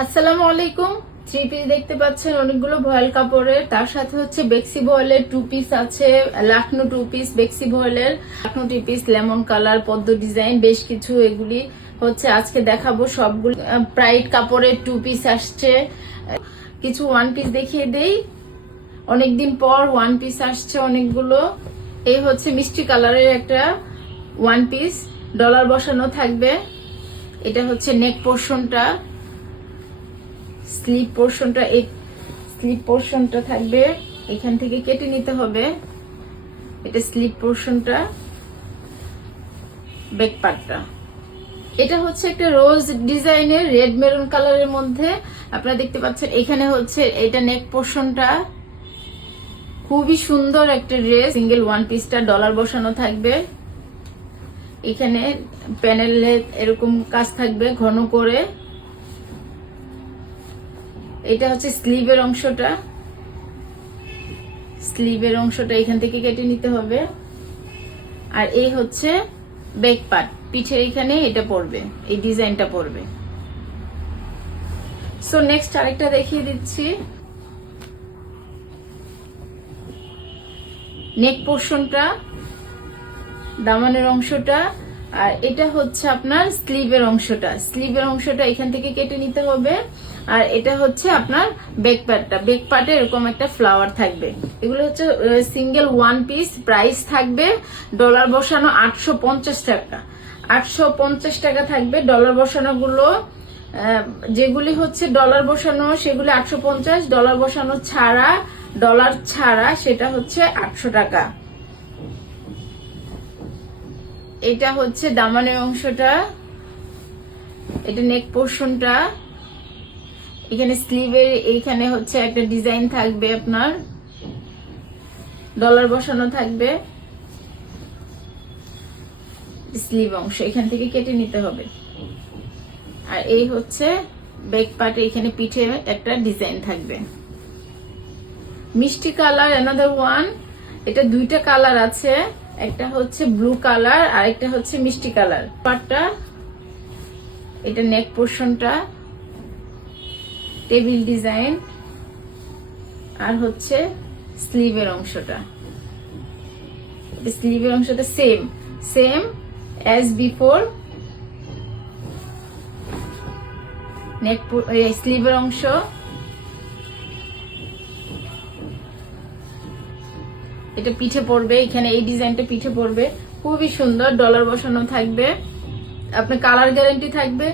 আসসালামু আলাইকুম। Three piece দেখতে পাচ্ছেন অনেকগুলো ভয়েল কাপড়ের, তার সাথে হচ্ছে বেক্সি ভয়েলের টু পিস আছে, লাখনো টু পিস, বেক্সি ভয়েলের Lucknow two piece, lemon colour, পদ্ম ডিজাইন, বেশ কিছু এগুলি হচ্ছে আজকে দেখাবো সবগুলো। প্রাইড কাপড়ের টু পিস আসছে, কিছু ওয়ান পিস দেখিয়ে দেই। অনেকদিন পর ওয়ান পিস আসছে অনেকগুলো। এই হচ্ছে মিষ্টি কালারের একটা ওয়ান পিস, ডলার বসানো থাকবে। এটা হচ্ছে নেক পোর্শনটা, স্লিপ পোর্শনটা থাকবে, এখান থেকে কেটে নিতে হবে। এটা স্লিপ পোর্শনটা, ব্যাক পার্টটা। এটা হচ্ছে একটা রোজ ডিজাইনের রেড মেরুন কালারের মধ্যে, আপনারা দেখতে পাচ্ছেন। এখানে হচ্ছে এটা নেক পোর্শনটা, খুবই সুন্দর একটা ড্রেস। সিঙ্গেল ওয়ান পিসটা ডলার বসানো থাকবে। এখানে প্যানেলে এরকম কাজ থাকবে ঘন করে। এটা হচ্ছে স্লিভের অংশটা এখান থেকে কেটে নিতে হবে। আর এই হচ্ছে ব্যাক পার্ট, পিঠের এখানে এটা পড়বে, এই ডিজাইনটা পড়বে। সো নেক্সট আরেকটা দেখিয়ে দিচ্ছি। নেক পোর্শনটা, দামানের অংশটা, আর এটা হচ্ছে আপনার স্লিভের অংশটা এখান থেকে কেটে নিতে হবে। আর এটা হচ্ছে আপনার ব্যাক পার্টে এরকম একটা ফ্লাওয়ার থাকবে। এগুলো হচ্ছে সিঙ্গেল ওয়ান পিস, প্রাইস থাকবে ডলার বসানো 850 টাকা। 850 টাকা থাকবে ডলার বসানো গুলো। যেগুলি হচ্ছে ডলার বসানো সেগুলি 850, ডলার বসানো ডলার ছাড়া সেটা হচ্ছে 800 টাকা। এটা হচ্ছে দামানের অংশটা, এটা নেক পোর্শনটা। এখানে স্লিভের এইখানে হচ্ছে একটা ডিজাইন থাকবে, আপনার ডলার বসানো থাকবে। স্লিভ অংশ এখান থেকে কেটে নিতে হবে। আর এই হচ্ছে ব্যাক পার্টে, এখানে পিঠে একটা ডিজাইন থাকবে। মিষ্টি কালার অ্যানাদার ওয়ান। এটা দুইটা কালার আছে, একটা হচ্ছে ব্লু কালার আর একটা হচ্ছে মিষ্টি কালার। পার্টটা, এটা নেক পোর্শনটা, টেবিল ডিজাইন, আর হচ্ছে স্লিভের অংশটা সেম অ্যাজ বিফোর। নেক স্লিভের অংশ, এটা পিঠে পড়বে, এখানে এই ডিজাইনটা পিঠে পড়বে, খুবই সুন্দর। ডলার বসানো থাকবে, আপনার কালার গ্যারান্টি থাকবে,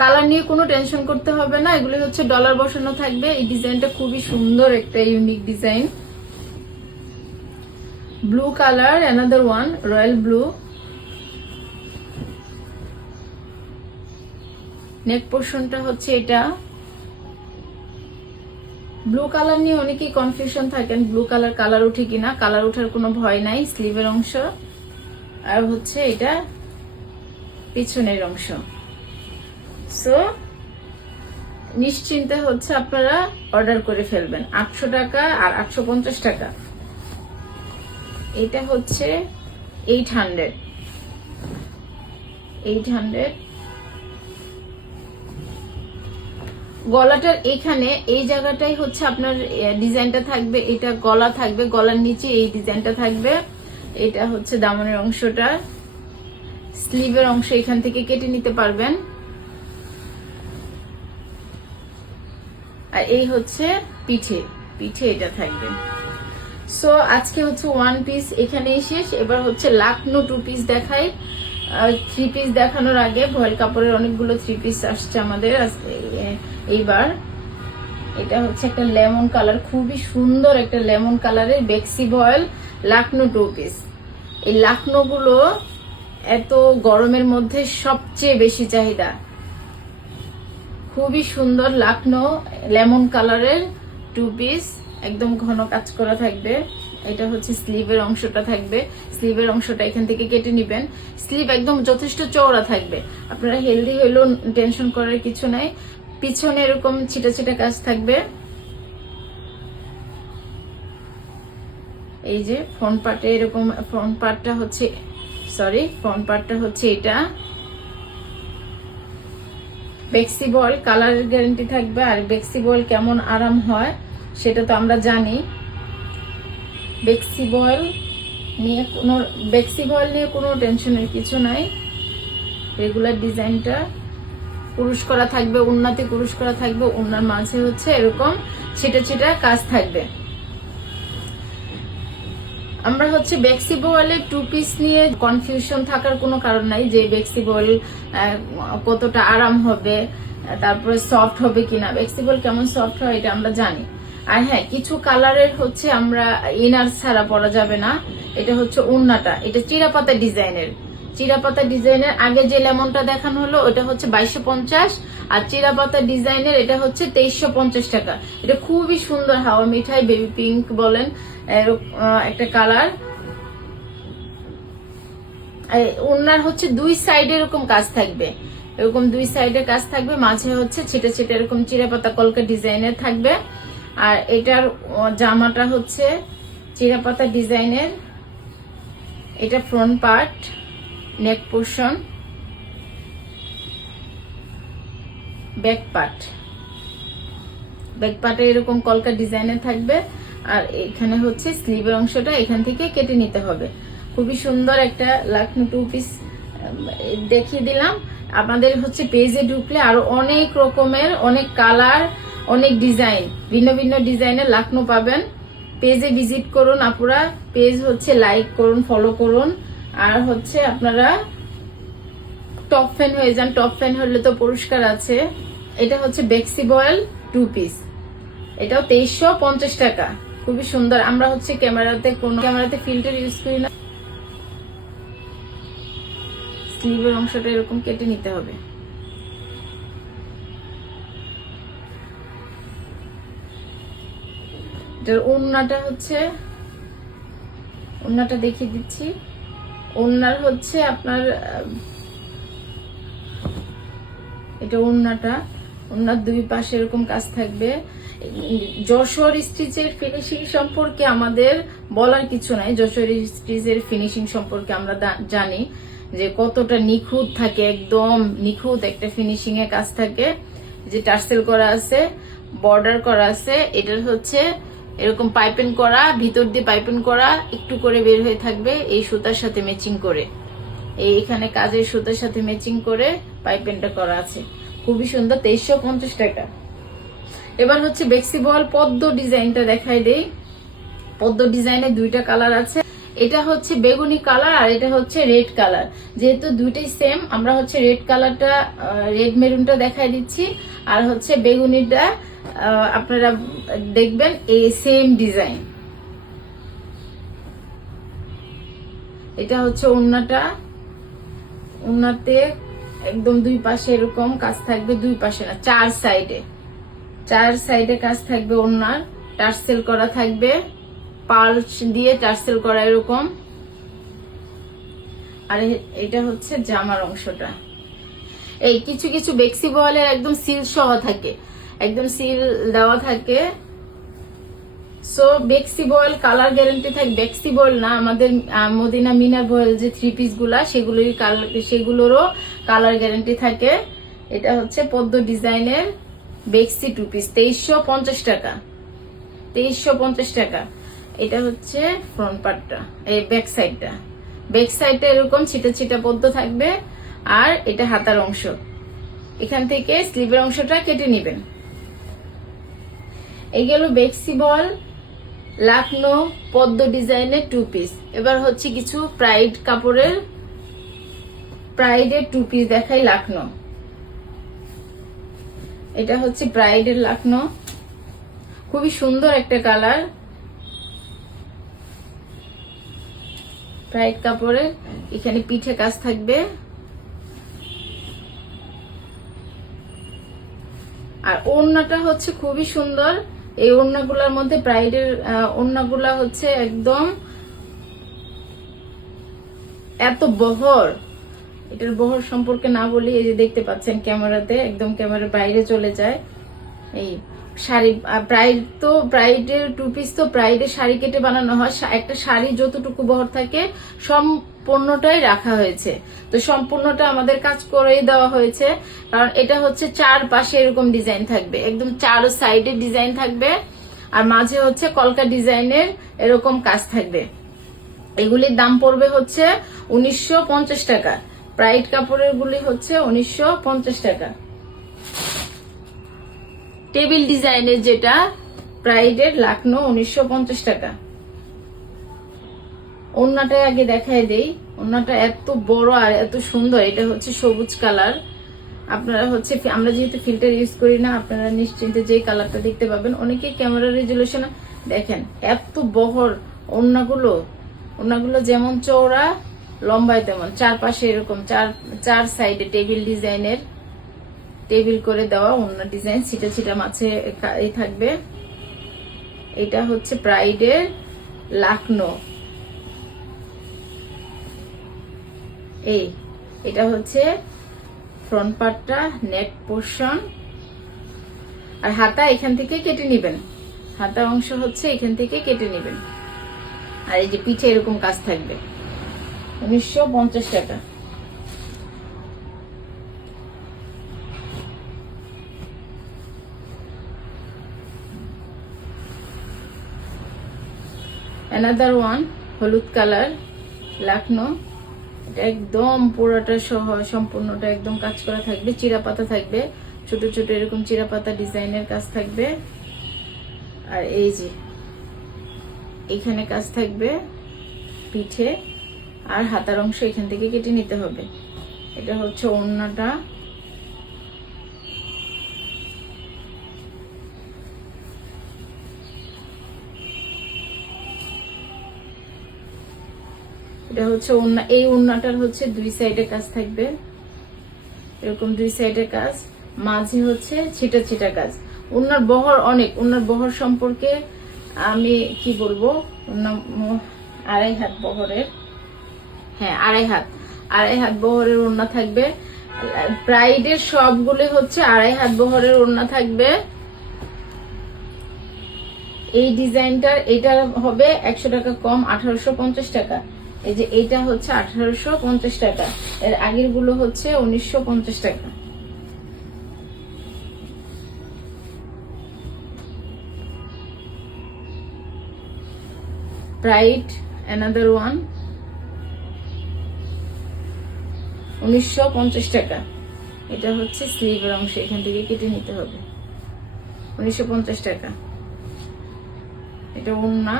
কালার নিয়ে কোনো টেনশন করতে হবে না। এগুলো হচ্ছে ডলার বসানো থাকবে। এই ডিজাইনটা খুবই সুন্দর, একটা unique design. Blue colour another one, royal blue. Neck পোর্শনটা হচ্ছে এটা। ব্লু কালার নিয়ে অনেকেই কনফিউশন থাকেন, ব্লু কালার উঠে কিনা। কালার ওঠার কোনো ভয় নাই। স্লিভের অংশ, আর হচ্ছে এটা পিছনের অংশ। সো নিশ্চিন্তে হচ্ছে আপনারা অর্ডার করে ফেলবেন। 800 টাকা আর 850 টাকা। এটা হচ্ছে 800। গলাটার এখানে এই জায়গাটাই হচ্ছে আপনার ডিজাইনটা থাকবে। এটা গলা থাকবে, গলার নিচে এই ডিজাইনটা থাকবে। এটা হচ্ছে দামনের অংশটা, স্লিভের অংশ এখান থেকে কেটে নিতে পারবেন। আর এই হচ্ছে পিঠে এটা থাকবে। সো আজকে হচ্ছে ওয়ান পিস এখানেই শেষ। এবার হচ্ছে লাখনো টু পিস দেখাই। থ্রি পিস দেখানোর আগে ভয়েল কাপড়ের অনেকগুলো থ্রি পিস আসছে আমাদের এইবার। এটা হচ্ছে একটা লেমন কালার, খুবই সুন্দর একটা লেমন কালারের বেক্সি ভয়েল লাখনো টু পিস। এই লাখনো গুলো এত গরমের মধ্যে সবচেয়ে বেশি চাহিদা। খুবই সুন্দর লাখনো লেমন কালারের টু পিস, একদম ঘন কাজ করা থাকবে। এটা হচ্ছে স্লিভের অংশটা থাকবে। স্লিভের অংশটা এখান থেকে কেটে নিবেন। স্লিভ একদম যথেষ্ট চওড়া থাকবে, আপনারা হেলদি হইলেও টেনশন করার কিছু নাই। পিছনে এরকম ছিটা ছিটা কাজ থাকবে। এই যে ফ্রন্ট পার্টে এরকম, ফ্রন্ট পার্টটা হচ্ছে এটা। বেক্সি বয়েল কালার গ্যারান্টি থাকবে। আর বেক্সি বয়েল কেমন আরাম হয় সেটা তো আমরা জানি। বেক্সি বয়েল নিয়ে কোনো টেনশনের কিছু নাই। রেগুলার ডিজাইনটা কুরুশ করা থাকবে, উন্নাতে কুরুশ করা থাকবে, উন্নার মাঝে হচ্ছে এরকম ছিটা ছিটা কাজ থাকবে। আমরা হচ্ছে বেক্সি বয়েলের 2 পিস নিয়ে কনফিউশন থাকার কোনো কারণ নাই যে বেক্সি বয়েল কতটা আরাম হবে, তারপরে সফট হবে কিনা। বেক্সি বয়েল কেমন সফট হয় এটা আমরা জানি। আর হ্যাঁ, কিছু কালারের হচ্ছে আমরা ইনার ছাড়া পরা যাবে না। এটা হচ্ছে উন্নাটা, এটা চিরাপাতা ডিজাইনের। চিরাপাতা ডিজাইনের আগে যে লেমনটা দেখানো হলো ওটা হচ্ছে 2250, আর চিরাপাতা ডিজাইনের এটা হচ্ছে 2350 টাকা। এটা খুবই সুন্দর, হাওয়া মিঠাই, বেবি পিঙ্ক বলেন একটা কালার। ওনার হচ্ছে 2 সাইডে এরকম কাজ থাকবে, এরকম 2 সাইডে কাজ থাকবে, মাঝে হচ্ছে ছিটে ছিটে এরকম চিরাপাতা কলকা ডিজাইনের থাকবে। আর এটার জামাটা হচ্ছে চিরাপাতা ডিজাইনের। এটা ফ্রন্ট পার্ট, নেক পোর্শন, ব্যাক পার্টে এরকম কলকা ডিজাইনের থাকবে। আর এখানে হচ্ছে স্লিভের অংশটা এখান থেকে কেটে নিতে হবে। খুবই সুন্দর একটা লাখনো 2 পিস দেখিয়ে দিলাম। আপনাদের হচ্ছে পেজে ঢুকলে আরো অনেক রকমের, অনেক কালার, অনেক ডিজাইন, ভিন্ন ভিন্ন ডিজাইনের লাখনো পাবেন। পেজে ভিজিট করুন আপুরা, পেজ হচ্ছে লাইক করুন, ফলো করুন। আর হচ্ছে আপনারা টপ ফ্যান হয়ে যান, টপ ফ্যান হলে তো পুরস্কার আছে। এটা হচ্ছে বেক্সি বয়েল 2 পিস, এটাও 2350 টাকা। খুবই সুন্দর। আমরা হচ্ছে ক্যামেরাতে ফিল্টার ইউজ করি না। স্লিভের অংশটা এরকম কেটে নিতে হবে। এটার ওড়নাটা দেখিয়ে দিচ্ছি। ওড়নার হচ্ছে আপনার এটা ওড়নার 2 পাশে এরকম কাজ থাকবে। যশোর স্টিচের ফিনিশিং সম্পর্কে আমাদের বলার কিছু নাই। যশোর স্টিচের ফিনিশিং সম্পর্কে আমরা জানি যে কতটা নিখুঁত থাকে, একদম নিখুঁত একটা ফিনিশিং এ কাজ থাকে। যে টার্সেল করা আছে, বর্ডার করা আছে, এটার হচ্ছে এরকম পাইপিং করা, ভিতর দিয়ে পাইপিং করা, একটু করে বের হয়ে থাকবে এই সুতার সাথে ম্যাচিং করে। এইখানে কাজের সুতার সাথে ম্যাচিং করে পাইপিংটা করা আছে। খুবই সুন্দর, 2350 টাকা। এবার হচ্ছে বেক্সি বয়েল পদ্ম ডিজাইনটা দেখাই দেই। পদ্ম ডিজাইনে 2টা কালার আছে। এটা হচ্ছে বেগুনি কালার আর এটা হচ্ছে রেড কালার। যেহেতু দুইটাই সেম, আমরা হচ্ছে রেড কালারটা, রেড মেরুনটা দেখাই দিচ্ছি। আর হচ্ছে বেগুনিটা আপনারা দেখবেন এই সেম ডিজাইন। এটা হচ্ছে ওড়নাতে একদম 2 পাশে এরকম কাজ থাকবে। 2 পাশে না, 4 সাইডে কাজ থাকবে। ওড়নার টার্সেল করা থাকবে, পার্চ দিয়ে টার্সেল করা এরকম। আর এটা হচ্ছে জামার অংশটা। এই কিছু কিছু বেক্সি বয়েলের একদম সিল সহ থাকে, একদম সিল দেওয়া থাকে। সো বেক্সি বয়েল কালার গ্যারান্টি থাকে। বেক্সি বয়েল না, আমাদের মদিনা মিনার বয়েল যে 3 পিস গুলা সেগুলোরও কালার গ্যারান্টি থাকে। এটা হচ্ছে পদ্ম ডিজাইনের বেক্সি 2 পিস, 2350 টাকা। 2350 টাকা। এটা হচ্ছে ফ্রন্ট পার্টটা, এই ব্যাক সাইডটা এরকম ছিটা ছিটা পদ্ম থাকবে। আর এটা হাতার অংশ, এখান থেকে স্লিভের অংশটা কেটে নেবেন। এই গেল বেক্সি বয়েল লাখনো পদ্ম ডিজাইনের 2 পিস। এবার হচ্ছে কিছু প্রাইডের 2 পিস দেখাই লাখনো। এটা হচ্ছে প্রাইডের লাখনো, খুবই সুন্দর একটা কালার। প্রাইড কাপড়ের এখানে পিঠে কাজ থাকবে। আর ওড়নাটা হচ্ছে খুবই সুন্দর। এই ওড়নাগুলোর মধ্যে প্রাইডের ওড়নাগুলা হচ্ছে একদম এত বহর। এটার বহর সম্পর্কে না বলি, এই যে দেখতে পাচ্ছেন ক্যামেরাতে, একদম ক্যামেরার বাইরে চলে যায়। এই শাড়ি প্রাইডের 2 পিস তো প্রাইডের শাড়ি কেটে বানানো হয়। একটা শাড়ি যতটুকু বহর থাকে সম্পূর্ণটাই রাখা হয়েছে। তো সম্পূর্ণটা আমাদের কাজ করেই দেওয়া হয়েছে, কারণ এটা হচ্ছে চারপাশে এরকম ডিজাইন থাকবে, একদম চার সাইডে ডিজাইন থাকবে, আর মাঝে হচ্ছে কলকা ডিজাইনের এরকম কাজ থাকবে। এগুলির দাম পড়বে হচ্ছে 1950 টাকা। প্রাইড কাপড়ের গুলি হচ্ছে 1950 টাকা। টেবিল ডিজাইনের যেটা প্রাইডের লাকনো 1950 টাকা। ওড়নাটা আগে দেখায় দেই। ওড়নাটা এত বড় আর এত সুন্দর, এটা হচ্ছে সবুজ কালার। আপনারা হচ্ছে, আমরা যেহেতু ফিল্টার ইউজ করি না, আপনারা নিশ্চিন্তে যে কালারটা দেখতে পাবেন। অনেকে ক্যামেরা রেজুলেশন দেখেন, এত বহর ওড়নাগুলো যেমন চওড়া, লম্বায় তেমন, চারপাশে এরকম চার সাইডে টেবিল ডিজাইনের, টেবিল করে দেওয়া ওড়না ডিজাইন, ছিটা ছিটা মাঝে থাকবে। এটা হচ্ছে প্রাইডের লাকনো। এটা হচ্ছে ফ্রন্ট পার্টটা, নেক পোর্শন, আর হাতা এখান থেকে কেটে নিবেন। হাতা অংশ হচ্ছে এখান থেকে কেটে নিবেন। আর এই যে পিঠে এরকম কাজ থাকবে, 1950 টাকা। অ্যানাদার ওয়ান, হলুদ কালার লাকনো। এটা একদম পুরোটা সহ সম্পূর্ণটা একদম কাজ করা থাকবে, চিরাপাতা থাকবে, ছোট ছোট এরকম চিরাপাতা ডিজাইনের কাজ থাকবে। আর এই যে এখানে কাজ থাকবে পিঠে, আর হাতার অংশ এখান থেকে কেটে নিতে হবে। এটা হচ্ছে ওড়নাটা। এটা হচ্ছে ওড়না। এই ওড়নাটার হচ্ছে দুই সাইডে কাজ থাকবে, এরকম দুই সাইডে কাজ, মাঝে হচ্ছে ছিটা ছিটা কাজ। ওড়নার বহর অনেক। ওড়নার বহর সম্পর্কে আমি কি বলবো, 2.5 হাত বহরের, হ্যাঁ 2.5 হাত বহরের ওড়না থাকবে। প্রাইডের সবগুলো হচ্ছে 2.5 হাত বহরের ওড়না থাকবে। এই ডিজাইনটার এটা হবে 100 টাকা কম, 1850 টাকা। এই যে এটা হচ্ছে 1850 টাকা, এর আগের গুলো হচ্ছে 1950 টাকা। প্রাইড অ্যানাদার ওয়ান, 1950 টাকা। এটা হচ্ছে স্লিভের অংশ, এখান থেকে কেটে নিতে হবে, 1950 টাকা। এটা ওড়না,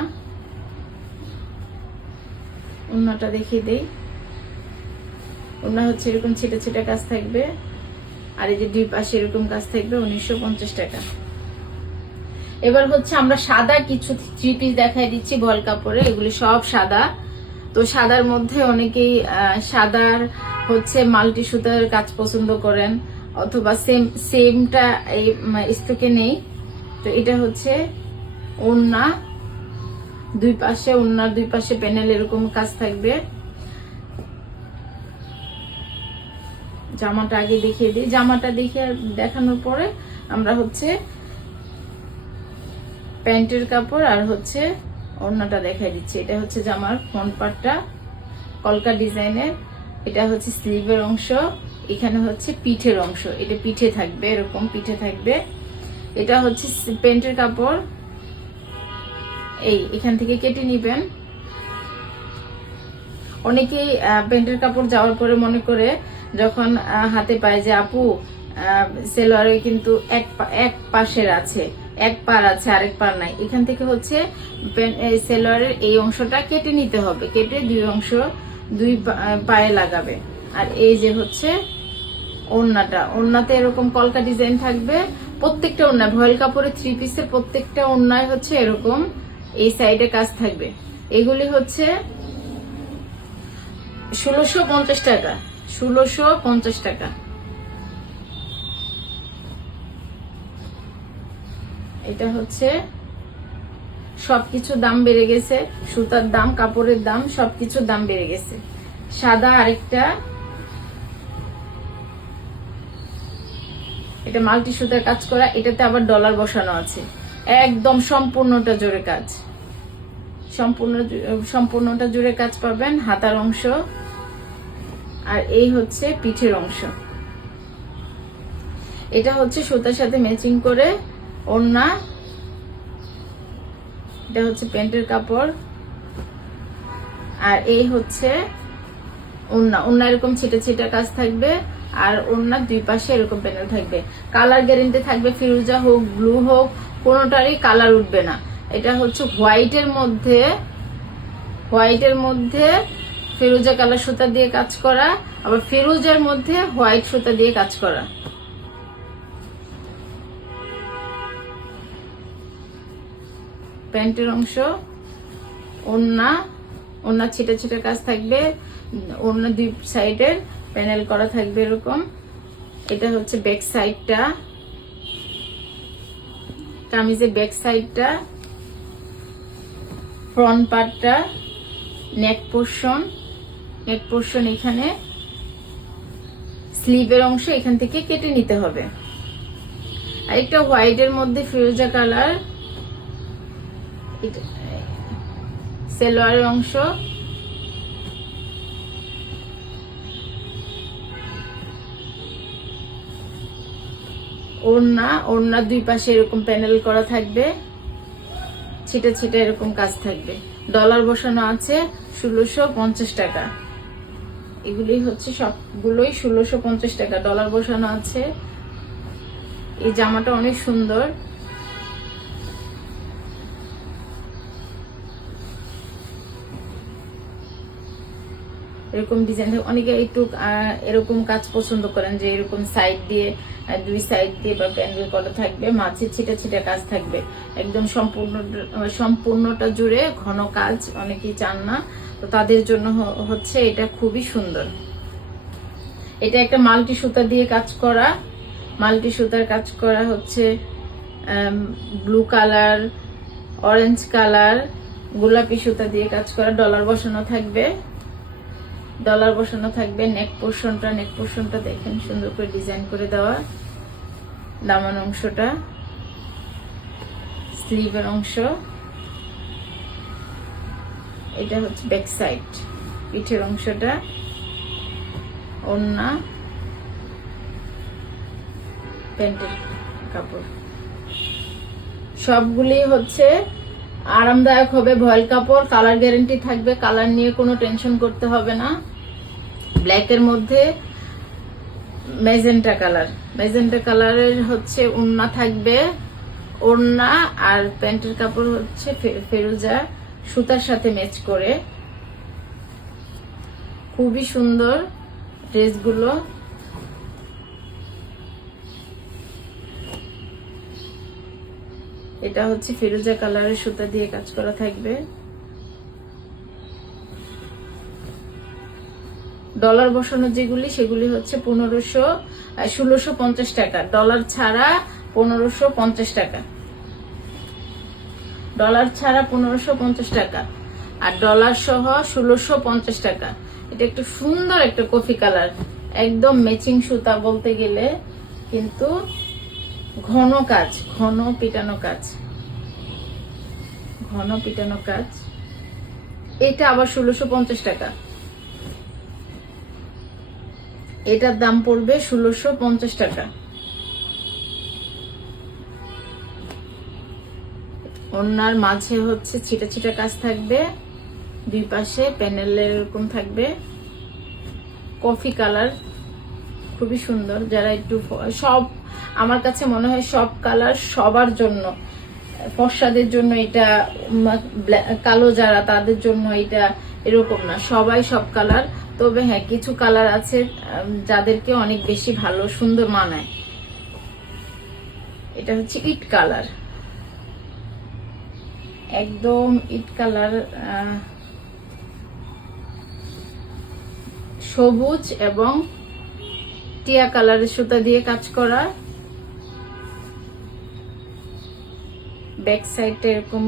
ওড়নাটা দেখিয়ে দেই। ওড়না হচ্ছে এরকম ছিটা ছিটা কাজ থাকবে, আর এই যে দুই পাশে এরকম কাজ থাকবে, 1950 টাকা। এবার হচ্ছে আমরা সাদা কিছু থ্রি পিস দেখাই দিচ্ছি ভল কাপড়ে, এগুলি সব সাদা। তো সাদার মধ্যে অনেকেই সাদার হচ্ছে মাল্টি সুতার কাজ পছন্দ করেন, অথবা সেমটা এই স্টকে নেই। তো এটা হচ্ছে ওড়না, দুই পাশে ওড়নার দুই পাশে প্যানেল এরকম কাজ থাকবে। জামাটা আগে দেখিয়ে দিই। জামাটা দেখানোর পরে আমরা হচ্ছে প্যান্টের কাপড় আর হচ্ছে ওড়নাটা দেখাই দিচ্ছি। এটা হচ্ছে জামার ফ্রন্ট পার্টটা, কলকা ডিজাইনের। এটা হচ্ছে স্লিভের অংশ, এখানে হচ্ছে পিঠের অংশ, এটা পিঠে থাকবে, এরকম পিঠে থাকবে। এটা হচ্ছে প্যান্টের কাপড়, এখান থেকে কেটে নিবেন। অনেকেই প্যান্টের কাপড় যাওয়ার পরে মনে করে যখন হাতে পায় যে আপু সেলোয়ারে কিন্তু এক পাশের আছে, এক পার আছে আরেক পার নাই, এখান থেকে হচ্ছে সেলোয়ারের এই অংশটা কেটে নিতে হবে, কেটে দুই অংশ দুই পায়ে লাগাবে। আর এই যে হচ্ছে ওড়নাটা, ওড়নাতে এরকম কলকা ডিজাইন থাকবে। প্রত্যেকটা ওড়না ভয়েল কাপড়ের থ্রি পিসের প্রত্যেকটা ওড়নায় হচ্ছে এরকম এই সাইডে কাজ থাকবে। এগুলি হচ্ছে 1650 টাকা, 1650 টাকা। এটা হচ্ছে সবকিছু দাম বেড়ে গেছে, সুতার দাম, কাপড়ের দাম, সবকিছুর দাম বেড়ে গেছে। সাদা আরেকটা, এটা মাল্টি সুতার কাজ করা, এটাতে আবার ডলার বসানো আছে, একদম সম্পূর্ণটা জোরে কাজ, সম্পূর্ণটা জুড়ে কাজ পাবেন, হাতার অংশ। আর এই হচ্ছে পিঠের অংশ। এটা হচ্ছে সুতার সাথে ম্যাচিং করে ওড়না। এটা হচ্ছে প্যান্টের কাপড়। আর এই হচ্ছে ওড়না। ওড়না এরকম ছিটা ছিটা কাজ থাকবে, আর ওড়নার দুই পাশে এরকম প্যানেল থাকবে। কালার গ্যারেন্টি থাকবে, ফিরোজা হোক ব্লু হোক কোনোটারই কালার উঠবে না। এটা হচ্ছে হোয়াইটের মধ্যে ফিরোজা কালার সুতা দিয়ে কাজ করা, আবার ফিরোজার মধ্যে হোয়াইট সুতা দিয়ে কাজ করা। প্যান্টের অংশ, ওড়না ছিটা ছিটা কাজ থাকবে, ওড়না দুই সাইডের প্যানেল করা থাকবে এরকম। এটা হচ্ছে ব্যাক সাইডটা, কামিজের ব্যাক সাইডটা, ফ্রন্ট পার্টটা, নেক পোর্শন এখানে, স্লিভের অংশ এখান থেকে কেটে নিতে হবে। আর একটা হোয়াইটের মধ্যে ফিরোজা কালার সালোয়ারের অংশ। ওড়না দুই পাশে এরকম প্যানেল করা থাকবে, ছিটে ছিটে এরকম কাজ থাকবে। ডলার বসানো আছে 1650 টাকা। এগুলি হচ্ছে সবগুলোই 1650 টাকা ডলার বসানো আছে। এই জামাটা অনেক সুন্দর। এরকম ডিজাইন, অনেকে একটু এরকম কাজ পছন্দ করেন যে এরকম সাইড দিয়ে, দুই সাইড দিয়ে বা প্যান্ডেল করা থাকবে, মাঝে ছিটা ছিটা কাজ থাকবে, একদম সম্পূর্ণটা জুড়ে ঘন কাজ অনেকেই চান না, তো তাদের জন্য হচ্ছে এটা খুবই সুন্দর। এটা একটা মাল্টি সুতা দিয়ে কাজ করা, মাল্টি সুতার কাজ করা হচ্ছে ব্লু কালার, অরেঞ্জ কালার, গোলাপি সুতা দিয়ে কাজ করা। ডলার বসানো থাকবে। নেক পোর্শনটা দেখেন সুন্দর করে ডিজাইন করে দেওয়া। দামান অংশটা, স্লিভের অংশ। এটা হচ্ছে ব্যাক সাইড, পিঠের অংশটা, ওড়না, প্যান্টের কাপড়। সবগুলি হচ্ছে আরামদায়ক হবে, ভয়েল কাপড়, কালার গ্যারেন্টি থাকবে, কালার নিয়ে কোনো টেনশন করতে হবে না। ব্ল্যাকের মধ্যে ম্যাজেন্টা কালারের হচ্ছে ওড়না থাকবে, ওড়না আর প্যান্টের কাপড় হচ্ছে ফেরুজা সুতার সাথে ম্যাচ করে। খুবই সুন্দর ড্রেসগুলো। এটা হচ্ছে ফিরোজা কালারের সুতা দিয়ে কাজ করা থাকবে। ডলার বসানো যেগুলি সেগুলি হচ্ছে 1650 টাকা, ডলার ছাড়া 1550 টাকা, ডলার ছাড়া 1550 টাকা, আর ডলার সহ 1650 টাকা। এটা একটু সুন্দর একটা কফি কালার, একদম ম্যাচিং সুতা বলতে গেলে, কিন্তু ঘন পিটানো কাজ। এটা আবার 1650 টাকা। এটার দাম পড়বে 1650 টাকা। ওড়নার মাঝে হচ্ছে ছিটা ছিটা কাজ থাকবে, দুই পাশে প্যানেলের এরকম থাকবে। কফি কালার খুবই সুন্দর। যারা একটু আমার কাছে মনে হয় সব কালার সবার জন্য, ফর্সাদের জন্য এটা, কালো যারা তাদের জন্য এটা এরকম না, সবাই সব কালার। তবে হ্যাঁ, কিছু কালার আছে যাদেরকে অনেক বেশি ভালো সুন্দর মানায়। এটা হচ্ছে ইট কালার, একদম ইট কালার, সবুজ এবং টিয়া কালারের সুতা দিয়ে কাজ করা। ব্যাক সাইডটা এরকম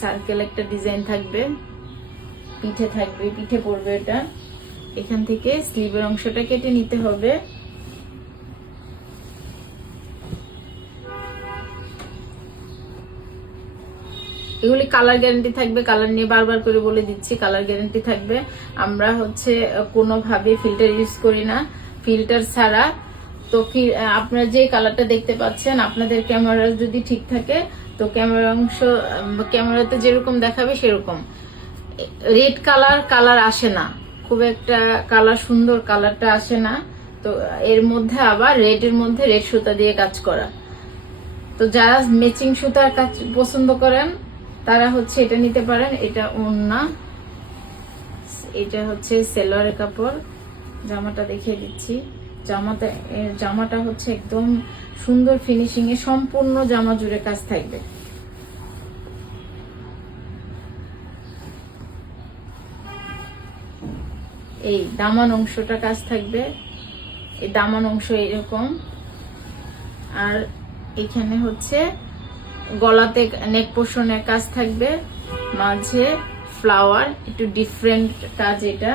সার্কেল একটা ডিজাইন থাকবে, পিঠে পড়বে। এটা এখান থেকে স্লিভের অংশটা কেটে নিতে হবে। এগুলি কালার গ্যারান্টি থাকবে, কালার নিয়ে বারবার করে বলে দিচ্ছি, কালার গ্যারান্টি থাকবে। আমরা হচ্ছে কোনোভাবে ফিল্টার ইউজ করি না, ফিল্টার ছাড়া। তো আপনারা যে কালারটা দেখতে পাচ্ছেন, আপনাদের ক্যামেরা যদি ঠিক থাকে তো ক্যামেরাতে যেরকম দেখাবে সেরকম। রেড কালার আসে না, খুব একটা কালার, সুন্দর কালারটা আসে না। তো এর মধ্যে আবার রেড সুতা দিয়ে কাজ করা। তো যারা ম্যাচিং সুতার কাজ পছন্দ করেন তারা হচ্ছে এটা নিতে পারেন। এটা ওড়না, এটা হচ্ছে সেলোয়ারের কাপড়। জামাটা দেখিয়ে দিচ্ছি। জামাটা হচ্ছে একদম সুন্দর ফিনিশিং এ, সম্পূর্ণ জামা জুড়ে কাজ থাকবে। এই দামান অংশটা কাজ থাকবে, এই দামান অংশ এরকম। আর এখানে হচ্ছে গলাতে নেক পোর্শনের কাজ থাকবে, মাঝে ফ্লাওয়ার, একটু ডিফারেন্ট কাজ। এটা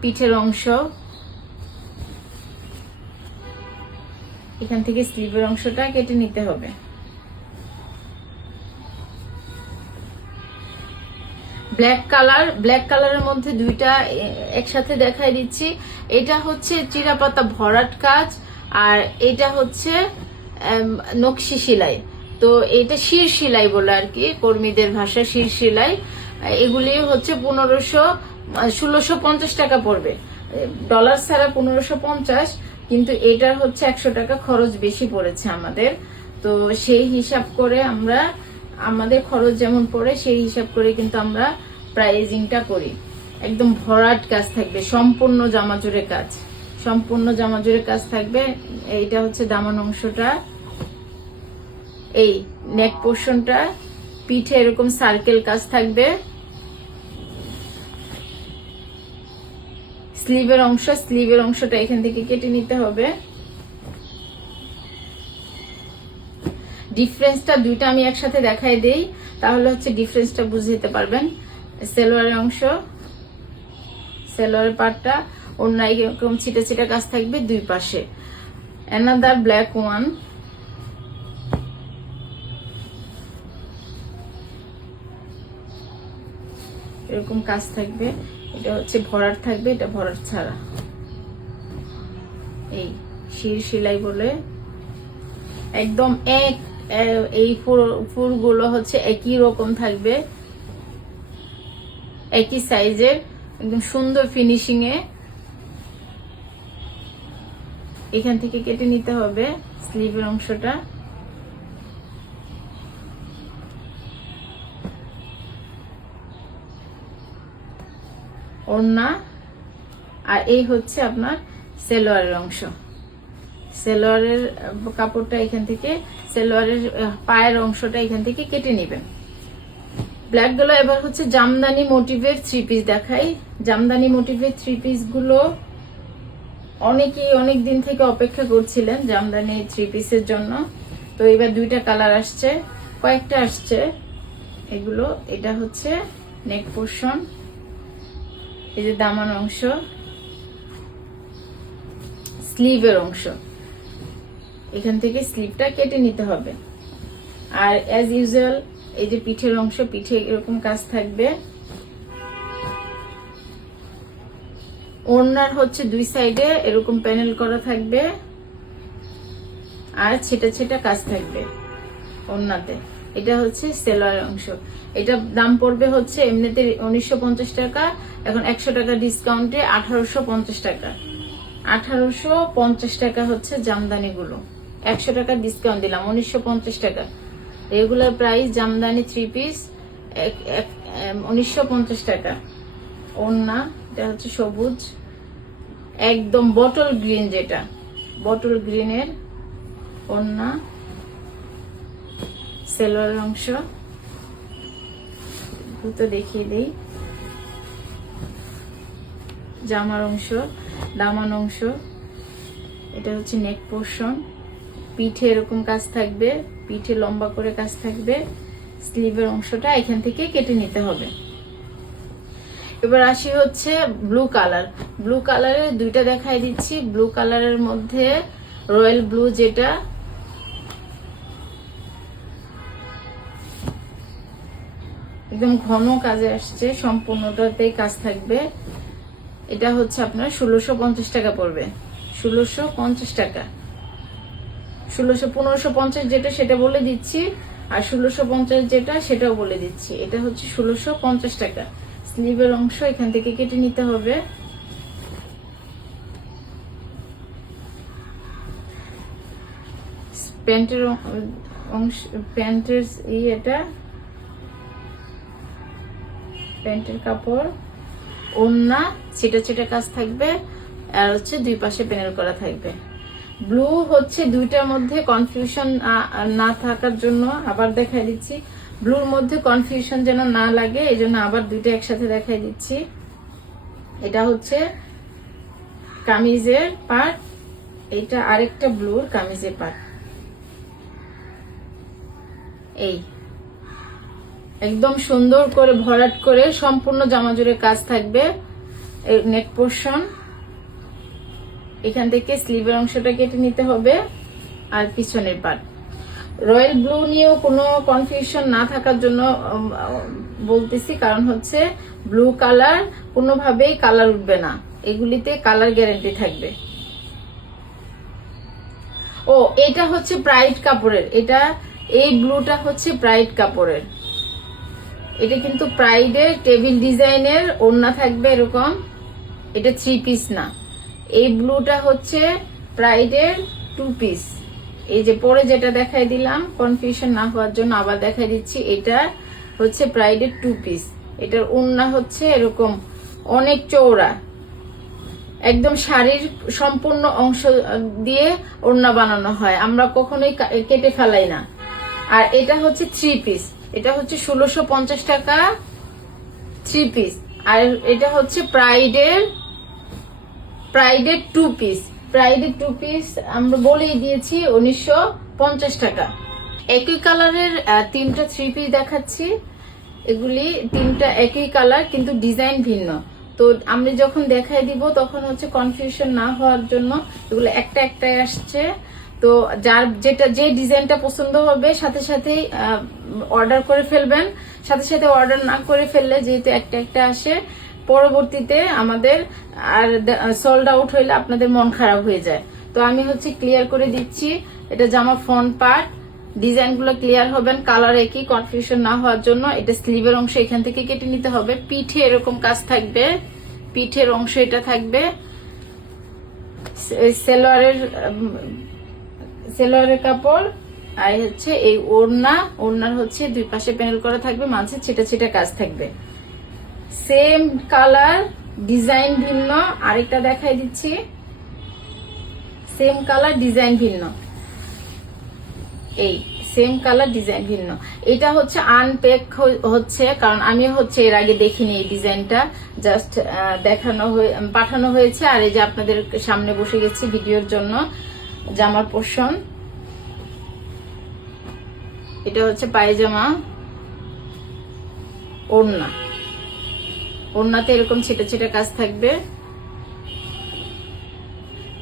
পিঠের অংশ, এখান থেকে স্লিভের অংশটা কেটে নিতে হবে। ব্ল্যাক কালারের মধ্যে দুইটা একসাথে দেখাই দিচ্ছি। এটা হচ্ছে চিরাপাতা ভরাট কাজ, আর এটা হচ্ছে নকশি সেলাই। তো এটা শির সেলাই বলে আর কি, কর্মীদের ভাষা শির সেলাই। এগুলি হচ্ছে 1650 টাকা পড়বে, ডলার ছাড়া 1550, কিন্তু এটার হচ্ছে 100 টাকা খরচ বেশি পড়েছে আমাদের। তো সেই হিসাব করে আমরা, আমাদের খরচ যেমন পড়ে সেই হিসাব করে কিন্তু আমরা প্রাইজিংটা করি। একদম ভরাট কাজ থাকবে, সম্পূর্ণ জামা জুড়ে কাজ, সম্পূর্ণ জামা জুড়ে কাজ থাকবে। এইটা হচ্ছে দামান অংশটা, এই নেক পোর্শনটা, পিঠে এরকম সার্কেল কাজ থাকবে। স্লিভের অংশটা এখান থেকে কেটে নিতে হবে। ডিফারেন্সটা দুইটা আমি একসাথে দেখাই দেই, তাহলে হচ্ছে ডিফারেন্সটা বুঝে নিতে পারবেন। সেলোয়ারের অংশ, সেলোয়ারের পার্টটা, ওড়নায় এরকম ছিটা ছিটা কাজ থাকবে দুই পাশে। অ্যানাদার ব্ল্যাক ওয়ান, এরকম কাজ থাকবে। এটা হচ্ছে ভরাট থাকবে, এটা ভরাট ছাড়া। এই শির সেলাই বলে, একদম এই ফুলগুলো হচ্ছে একই রকম থাকবে, একই সাইজের, একদম সুন্দর ফিনিশিং এ। এখান থেকে কেটে নিতে হবে স্লিভের অংশটা। ওড়না, আর এই হচ্ছে আপনার সেলোয়ারের অংশ। সেলোয়ারের কাপড়টা এখান থেকে, সেলোয়ারের পায়ের অংশটা এখান থেকে কেটে নেবেন। ব্ল্যাক গুলো এবার হচ্ছে জামদানি মোটিভের 3 পিস দেখাই। জামদানি মোটিভের 3 পিস গুলো অনেকেই অনেক দিন থেকে অপেক্ষা করছিলেন জামদানি 3 পিসের জন্য। তো এবার দুইটা কালার আসছে, কয়েকটা আসছে এগুলো। এটা হচ্ছে নেক পোর্শন, এই যে দামান অংশ, স্লিভের অংশ, এখান থেকে স্লিভটা কেটে নিতে হবে। আর অ্যাজ ইউজুয়াল এই যে পিঠের অংশ, পিঠে এরকম কাজ থাকবে। ওড়নার হচ্ছে দুই সাইডে এরকম প্যানেল করা থাকবে, আর ছেটা ছেটা কাজ থাকবে ওড়নাতে। এটা হচ্ছে সেলোয়ারের অংশ। এটা দাম পড়বে হচ্ছে এমনিতে 1950 টাকা, এখন 100 টাকা ডিসকাউন্টে 1850 টাকা। 1850 টাকা হচ্ছে জামদানি গুলো, 100 টাকা ডিসকাউন্ট দিলাম, 1950 টাকা। রেগুলার প্রাইস জামদানি 3 পিস 1950 টাকা। ওড়না, এটা হচ্ছে সবুজ, একদম বটল গ্রিন, যেটা বটল গ্রিনের ওড়না। সেলোয়ার অংশ দ্রুত দেখিয়ে দেই। জামার অংশ, দামান অংশ, এটা হচ্ছে নেক পোর্শন, পিঠে এরকম কাজ থাকবে, পিঠে লম্বা করে কাজ থাকবে। স্লিভের অংশটা এখান থেকে কেটে নিতে হবে। এবার আসি হচ্ছে ব্লু কালার। ব্লু কালারের দুইটা দেখাই দিচ্ছি। ব্লু কালারের মধ্যে রয়্যাল ব্লু, যেটা একদম ঘন কাজে আসছে, সম্পূর্ণটাতেই কাজ থাকবে। এটা হচ্ছে আপনার 1650 টাকা পড়বে, 1650 টাকা। 1550 যেটা সেটা বলে দিচ্ছি, আর 1650 যেটা সেটাও বলে দিচ্ছি। এটা হচ্ছে 1650 টাকা। স্লিভের অংশ এখান থেকে কেটে নিতে হবে। প্যান্টের অংশ, প্যান্টের এটা প্যান্টের কাপড়, ওড়না ছিটা ছিটা কাজ থাকবে, আর হচ্ছে দুই পাশে প্যানেল করা থাকবে। ব্লু হচ্ছে দুইটার মধ্যে কনফিউশন না থাকার জন্য আবার দেখাই দিচ্ছি, ব্লুর মধ্যে কনফিউশন যেন না লাগে এই জন্য আবার দুইটা একসাথে দেখাই দিচ্ছি। এটা হচ্ছে কামিজের পার্ট, এটা আরেকটা ব্লুর কামিজের পার্ট। এই একদম সুন্দর করে ভরাট করে সম্পূর্ণ জামা জুড়ে কাজ থাকবে। নেক পোর্শন এখান থেকে স্লিভের অংশটা কেটে নিতে হবে, আর পিছনের পার্ট। রয়্যাল ব্লু নিয়েও কোনো কনফিউশন না থাকার জন্য বলতেছি, কারণ হচ্ছে ব্লু কালার কোনোভাবেই কালার উঠবে না, এগুলিতে কালার গ্যারান্টি থাকবে। ও এটা হচ্ছে প্রাইড কাপড়ের, এটা এই ব্লুটা হচ্ছে প্রাইড কাপড়ের। এটা কিন্তু প্রাইডের টেবিল ডিজাইনের ওড়না থাকবে এরকম, এটা 3 পিস না। এই ব্লুটা হচ্ছে প্রাইডের 2 পিস। এই যে পরে যেটা দেখাই দিলাম কনফিউশন না হওয়ার জন্য আবার দেখাই দিচ্ছি, এটা হচ্ছে প্রাইডের 2 পিস। এটার ওড়না হচ্ছে এরকম অনেক চওড়া, একদম শাড়ির সম্পূর্ণ অংশ দিয়ে ওড়না বানানো হয়, আমরা কখনোই কেটে ফেলাই না। আর এটা হচ্ছে 3 পিস, এটা হচ্ছে 1650 টাকা 3 পিস। আর এটা হচ্ছে প্রাইডের 2 পিস। প্রাইডের 2 পিস আমরা বলেই দিয়েছি 1950 টাকা। একই কালারের 3টা 3 পিস দেখাচ্ছি, এগুলি 3টা একই কালার কিন্তু ডিজাইন ভিন্ন। তো আমি যখন দেখাই দিব তখন হচ্ছে কনফিউশন না হওয়ার জন্য এগুলো একটা একটাই আসছে। তো যার যেটা যে ডিজাইনটা পছন্দ হবে সাথে সাথেই অর্ডার করে ফেলবেন। সাথে সাথে অর্ডার না করে ফেললে যেহেতু একটা একটা আসে, পরবর্তীতে আমাদের আর সোল্ড আউট হইলে আপনাদের মন খারাপ হয়ে যায়। তো আমি হচ্ছে ক্লিয়ার করে দিচ্ছি, এটা জামা ফ্রন্ট পার্ট, ডিজাইনগুলো ক্লিয়ার হবেন, কালার একই, কনফিউশন না হওয়ার জন্য। এটা স্লিভের অংশ এখান থেকে কেটে নিতে হবে, পিঠে এরকম কাজ থাকবে, পিঠের অংশ এটা থাকবে। সেলোয়ারের কাপড়, আর হচ্ছে এই ওড়নার হচ্ছে দুই পাশে প্যানেল করা থাকবে, মাঝে ছিটা ছিটা কাজ থাকবে। সেম কালার ডিজাইন ভিন্ন, আরেকটা দেখাই দিচ্ছি, সেম কালার ডিজাইন ভিন্ন, এই সেম কালার ডিজাইন ভিন্ন। এটা হচ্ছে আনপ্যাক হচ্ছে, কারণ আমি হচ্ছে এর আগে দেখিনি এই ডিজাইনটা, জাস্ট পাঠানো হয়েছে। আর এই যে আপনাদের সামনে বসে গেছি ভিডিওর জন্য। জামার পোর্শন এটা হচ্ছে পায়জামা, ওড়নাতে এরকম ছিটা ছিটা কাজ থাকবে,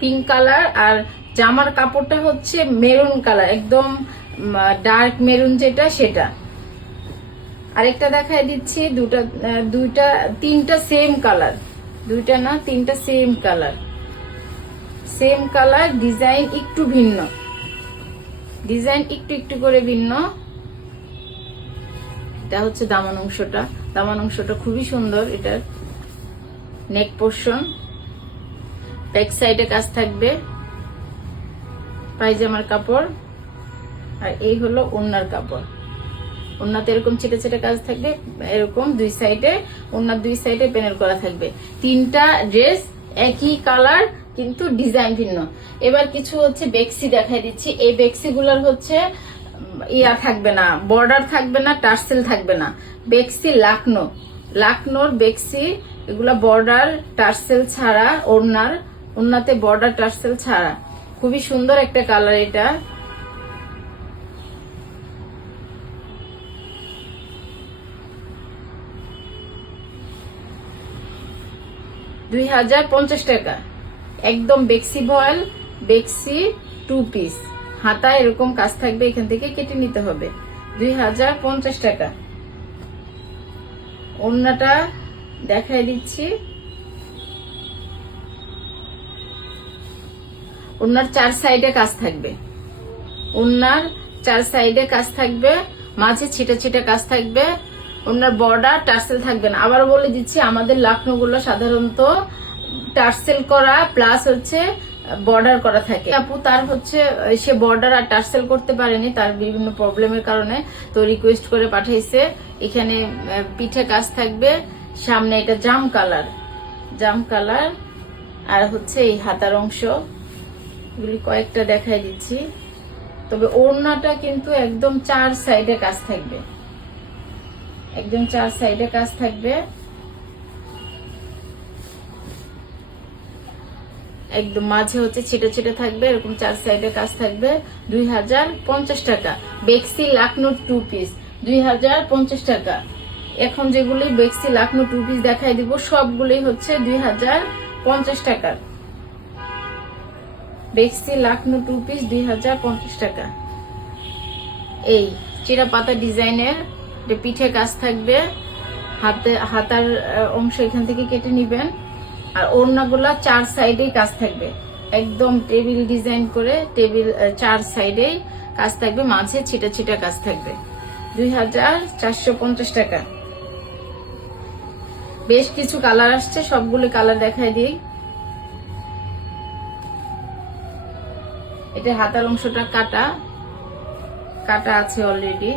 পিঙ্ক কালার। আর জামার কাপড়টা হচ্ছে মেরুন কালার, একদম ডার্ক মেরুন যেটা সেটা। আরেকটা দেখাই দিচ্ছি, তিনটা সেম কালার, দুইটা না তিনটা সেম কালার, ডিজাইন একটু ভিন্ন, ডিজাইন একটু করে ভিন্ন। এটা হচ্ছে দামান অংশটা খুবই সুন্দর। এটার নেক পোর্শন, ব্যাক সাইডে কাজ থাকবে, পায়জামার কাপড়, আর এই হলো ওড়নার কাপড়। ওড়নাতে এরকম ছিটে ছিটে কাজ থাকবে, এরকম দুই সাইডে, ওড়নার দুই সাইডে প্যানেল করা থাকবে। তিনটা ড্রেস একই কালার কিন্তু ডিজাইন ভিন্ন। এবার কিছু হচ্ছে বেক্সি দেখাই দিচ্ছি। এই বেক্সি গুলার হচ্ছে ইয়া থাকবে না, বর্ডার থাকবে না, টার্সেল থাকবে না। বেক্সি লাকনোর বেক্সি, এগুলা বর্ডার টার্সেল ছাড়া, ওড়নাতে বর্ডার টার্সেল ছাড়া। খুবই সুন্দর একটা কালার এটা। ৳2050 টাকা, একদম বেক্সি ভয়েল, বেক্সি 2 পিস, হাতা এরকম কাজ থাকবে, এখান থেকে কেটে নিতে হবে। 2050 টাকা। ওড়নাটা দেখাই দিচ্ছি। ওড়নার 4 সাইডে কাজ থাকবে, ওড়নার 4 সাইডে কাজ থাকবে, মাঝে ছিটা ছিটা কাজ থাকবে। ওড়নার বর্ডার টার্সেল থাকবে না। আবার বলে দিচ্ছি, আমাদের লাকনো গুলো সাধারণত টার্সেল করা প্লাস হচ্ছে বর্ডার করা থাকে। আপু তার হচ্ছে সে বর্ডার আর টার্সেল করতে পারেনি, তার বিভিন্ন প্রবলেমের কারণে, তো রিকোয়েস্ট করে পাঠাইছে। এখানে পিঠে কাজ থাকবে, সামনে এটা জাম কালার, আর হচ্ছে এই হাতার অংশ, এগুলি কয়েকটা দেখাই দিচ্ছি। তবে ওড়নাটা কিন্তু একদম 4 সাইডে কাজ থাকবে, একদম 4 সাইডে কাজ থাকবে, একদম মাঝে হচ্ছে ছিটে ছিটে থাকবে, এরকম 4 সাইডে কাজ থাকবে। 2050 টাকা। বেক্সি লাকনো 2 পিস 2050 টাকা। এখন যেগুলি বেক্সি লাকনো 2 পিস দেখাই দিব সবগুলি হচ্ছে 2050 টাকার। বেক্সি লাকনো 2 পিস 2050 টাকা। এই চিরা পাতা ডিজাইনের পিঠে কাজ থাকবে, হাতার অংশ এখান থেকে কেটে নিবেন। আর ওড়নাগুলা 4 সাইডেই কাজ থাকবে, একদম টেবিল ডিজাইন করে, টেবিল 4 সাইডেই কাজ থাকবে, মাঝে ছিটা ছিটা কাজ থাকবে। 2450 টাকা। বেশ কিছু কালার আসছে, সবগুলো কালার দেখাই দিই। এটা হাতার অংশটা কাটা আছে অলরেডি।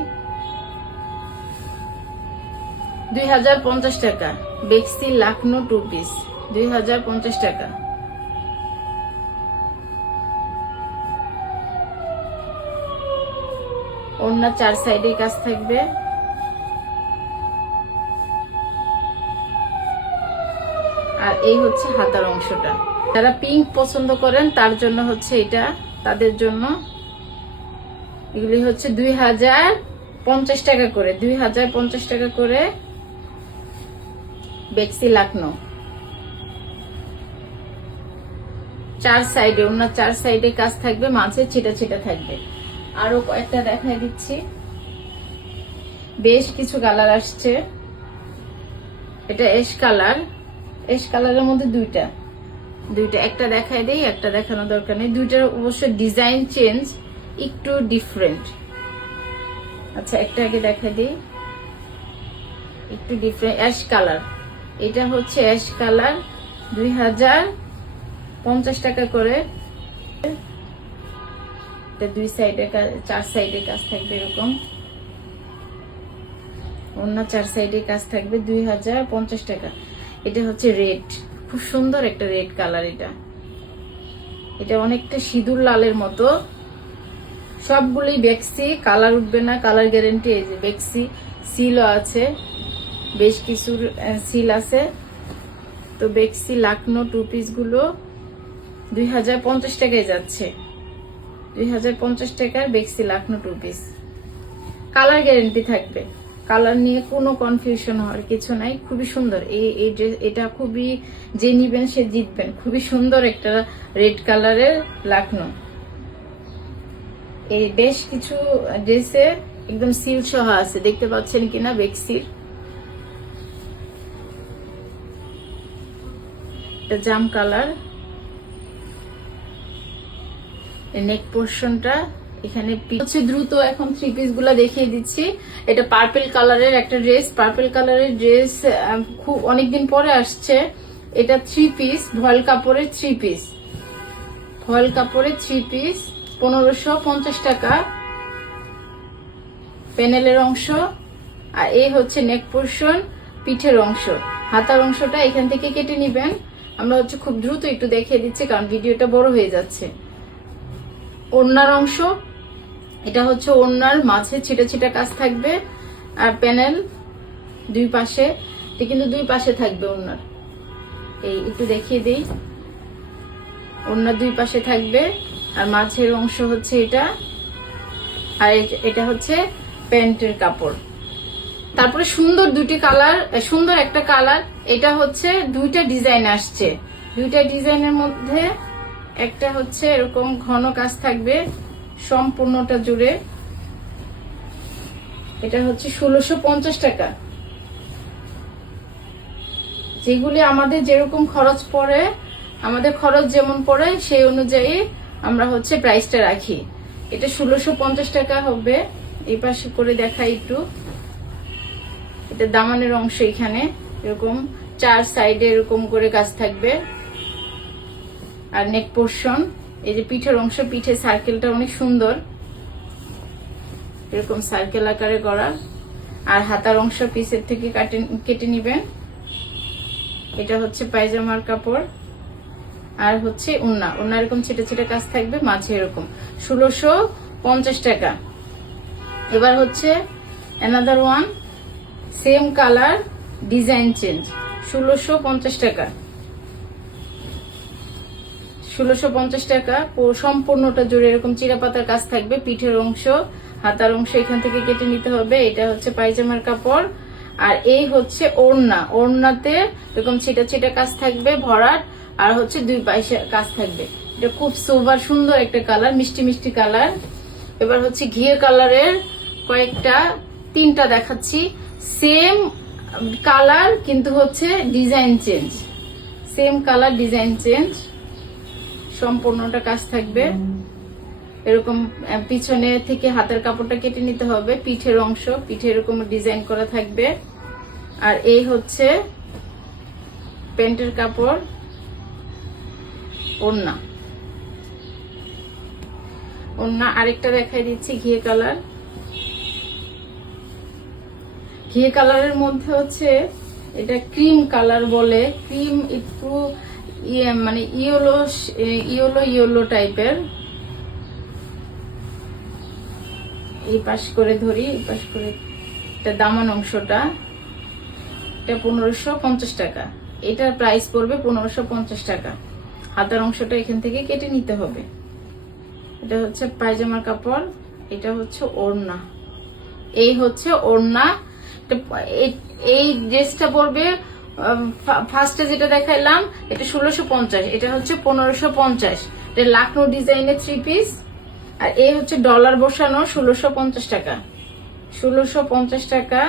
2050 টাকা। বেক্সি লাকনো 2 পিস 2050 টাকা। ওড়না 4 সাইডে কাজ থাকবে, আর এই হচ্ছে হাতার অংশটা। যারা পিঙ্ক পছন্দ করেন তার জন্য হচ্ছে এটা, তাদের জন্য এগুলি হচ্ছে 2050 টাকা করে, 2050 টাকা করে বেক্সি লাকনো। 4 সাইডে, ওড়না 4 সাইডে কাজ থাকবে, মাঝে ছিটা ছিটা থাকবে। আরো কয়েকটা দেখাই দিচ্ছি, বেশ কিছু কালার আসছে। এটা এশ কালারের মধ্যে দুইটা, একটা দেখাই দেই, একটা দেখানো দরকার নেই। দুইটার অবশ্য ডিজাইন চেঞ্জ, একটু ডিফারেন্ট। আচ্ছা, একটা আগে দেখাই দিই, একটু ডিফারেন্ট। অ্যাশ কালার, এটা হচ্ছে অ্যাশ কালার, 2050 টাকা করে। 2 সাইডে 4 সাইডে কাজ থাকবে এরকম, অন্য 4 সাইডে কাজ থাকবে, 2050 টাকা। এটা হচ্ছে রেড, খুব সুন্দর একটা রেড কালার। এটা অনেকটা সিঁদুর লালের মতো। সবগুলোই বেক্সি, কালার উঠবে না, কালার গ্যারেন্টি। এই যে বেক্সি সিলও আছে, বেশ কিছু সিল আছে। তো বেক্সি লাকনো 2 পিস গুলো 2050 টাকায় যাচ্ছে। 2050 টাকার বেক্সি লাকনো 2 পিস, কালার গ্যারেন্টি থাকবে, কালার নিয়ে কোনো কনফিউশন হওয়ার কিছু নাই। খুবই সুন্দর এটা খুবই, যে নিবেন সে জিতবেন। খুবই সুন্দর একটা রেড কালারের লাকনো। এই বেশ কিছু ড্রেসে একদম সিল সহ আছে, দেখতে পাচ্ছেন কিনা বেক্সির। এটা জাম কালার, নেক পোর্শনটা এখানে হচ্ছে। দ্রুত এখন 3 পিস গুলা দেখিয়ে দিচ্ছি। এটা পার্পল কালারের একটা ড্রেস, পার্পল কালারের ড্রেস খুব অনেকদিন পরে আসছে। এটা 3 পিস, ভয়েল কাপড়ের 3 পিস, ভয়েল কাপড়ের 3 পিস 1550 টাকা। প্যানেলের অংশ, আর এই হচ্ছে নেক পোর্শন, পিঠের অংশ। হাতার অংশটা এখান থেকে কেটে নিবেন। আমরা হচ্ছে খুব দ্রুত একটু দেখিয়ে দিচ্ছি কারণ ভিডিওটা বড় হয়ে যাচ্ছে। ওড়নার অংশ, এটা হচ্ছে ওড়নার মাঝে ছিটা ছিটা কাজ থাকবে, আর প্যানেল 2 পাশে, এটা কিন্তু 2 পাশে থাকবে ওড়নার। এই একটু দেখিয়ে দিই, ওড়নার 2 পাশে থাকবে, আর মাঝের অংশ হচ্ছে এটা, আর এটা হচ্ছে প্যান্টের কাপড়। তারপরে সুন্দর দুটি কালার, সুন্দর একটা কালার। এটা হচ্ছে 2টা ডিজাইন আসছে, 2টা ডিজাইনের মধ্যে একটা হচ্ছে এরকম ঘন কাজ থাকবে সম্পূর্ণটা জুড়ে। এটা হচ্ছে 1650 টাকা, যেগুলি আমাদের যেরকম খরচ পড়ে, আমাদের খরচ যেমন পড়ে সেই অনুযায়ী আমরা হচ্ছে প্রাইসটা রাখি। এটা 1650 টাকা হবে। এই পাশে করে দেখাই একটু। এটা দামানের অংশ, এখানে এরকম 4 সাইডে এরকম করে কাজ থাকবে। আর নেক পোর্শন, এই যে পিঠের অংশ, পিঠে সার্কেলটা অনেক সুন্দর, এরকম সার্কেল আকারে করা। আর হাতার অংশ পিসের থেকে কেটে নিবেন। এটা হচ্ছে পায়জামার কাপড়। আর হচ্ছে ওড়না, ওড়না এরকম ছিটে ছিটে কাজ থাকবে, মাঝে এরকম। 1650 টাকা। এবার হচ্ছে another one, same colour, design change, 1650 টাকা। 1650 টাকা। সম্পূর্ণটা জুড়ে এরকম চিরাপাতার কাজ থাকবে। পিঠের অংশ, হাতার অংশ এখান থেকে কেটে নিতে হবে। এটা হচ্ছে পায়জামার কাপড়। আর এই হচ্ছে ওড়না, ওড়নাতে এরকম ছিটা ছিটা কাজ থাকবে ভরাট। আর হচ্ছে দুই পাশে কাজ থাকবে। এটা খুব সোবার সুন্দর একটা কালার, মিষ্টি মিষ্টি কালার। এবার হচ্ছে ঘিয়ে কালারের কয়েকটা, 3টা দেখাচ্ছি। সেম কালার কিন্তু হচ্ছে design change. Same colour, design change. সম্পূর্ণটা কাজ থাকবে এরকম। পিছনে থেকে হাতের কাপড়টা কেটে নিতে হবে। পিঠের অংশ, পিঠে এরকম ডিজাইন করা থাকবে। আর এই হচ্ছে প্যান্টের কাপড়, ওড়না। ওড়না আরেকটা দেখাই দিচ্ছি, ঘিয়ে কালার। ঘিয়ে কালারের মধ্যে হচ্ছে এটা ক্রিম কালার বলে, ক্রিম একটু মানে ইয়েলো ইয়েলো টাইপের। এই পাশ করে ধরি, এই পাশ করে। এটা দামান অংশটা, এটা 1550 টাকা। এটার প্রাইস পড়বে 1550 টাকা। হাতার অংশটা এখান থেকে কেটে নিতে হবে। এটা হচ্ছে পায়জামার কাপড়, এটা হচ্ছে ওড়না। এই হচ্ছে ওড়না। এই ড্রেসটা পড়বে, ফার্স্টে যেটা দেখাইলাম এটা 1650, এটা হচ্ছে 1550। এটা লাকনো ডিজাইনের 3 পিস। আর এই হচ্ছে ডলার বসানো, 1650 টাকা। 1650 টাকা।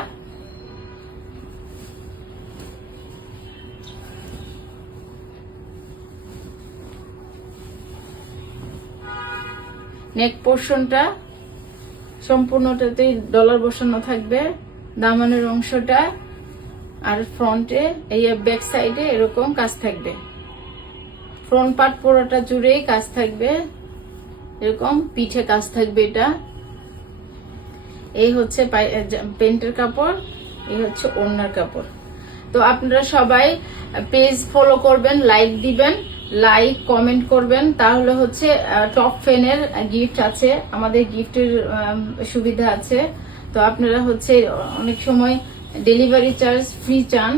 নেক পোর্শনটা সম্পূর্ণটাতেই ডলার বসানো থাকবে। দামানের অংশটা আর ফ্রন্টে, এই ব্যাক সাইডে এরকম কাজ থাকবে। ফ্রন্ট পার্ট পুরোটা জুড়েই কাজ থাকবে, এরকম পিঠে কাজ থাকবে। এটা এই হচ্ছে প্যান্টের কাপড়, এই হচ্ছে ওড়নার কাপড়। তো আপনারা সবাই পেজ ফলো করবেন, লাইক দিবেন, লাইক কমেন্ট করবেন। তাহলে হচ্ছে টপ ফ্যানের গিফট আছে, আমাদের গিফটের সুবিধা আছে। তো আপনারা হচ্ছে অনেক সময় ডেলিভারি চার্জ ফ্রি চান,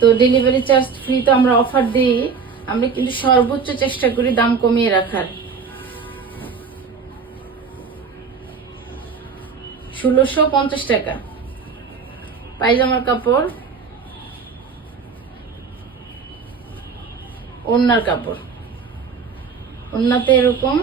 তো ডেলিভারি চার্জ ফ্রি তো আমরা অফার দিই, আমরা কিন্তু সর্বোচ্চ চেষ্টা করি দাম কমিয়ে রাখার। 1650 টাকা পায়জামার কাপড়, ওড়নার কাপড়। ওড়নাতে এরকম